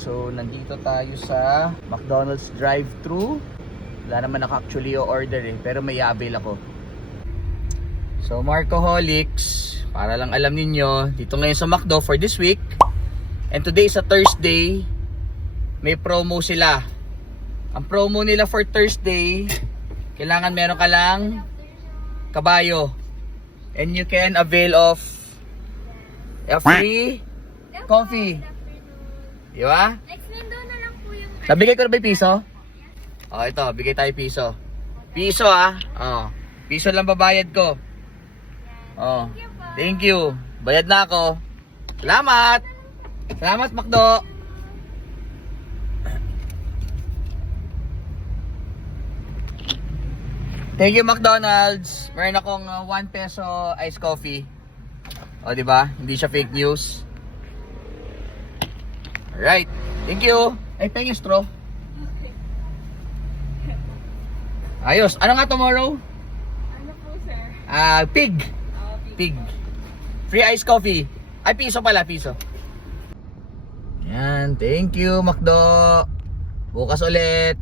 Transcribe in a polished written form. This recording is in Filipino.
So nandito tayo sa McDonald's drive-thru. Wala naman ako actually o-order pero may avail ako. So Marcoholics, para lang alam ninyo, dito ngayon sa McDo for this week. And today is a Thursday. May promo sila. Ang promo nila for Thursday, kailangan meron ka lang kabayo. And you can avail of a free coffee. Di ba? Next window na lang po yung... Nabigay ko na ba yung piso? Oh, ito, bigay tayo piso. Piso Oh, piso lang babayad ko. Oh, thank you. Bayad na ako. Salamat. Salamat, McDo. Thank you, McDonald's. Meron akong 1 peso iced coffee. O, di ba? Hindi siya fake news. Alright. Thank you. Ay, pengi straw. Ayos. Ano nga tomorrow? Ano po, sir? Pig. Pig. Free iced coffee. Ay, piso pala, piso. Yan. Thank you, McDo. Bukas ulit.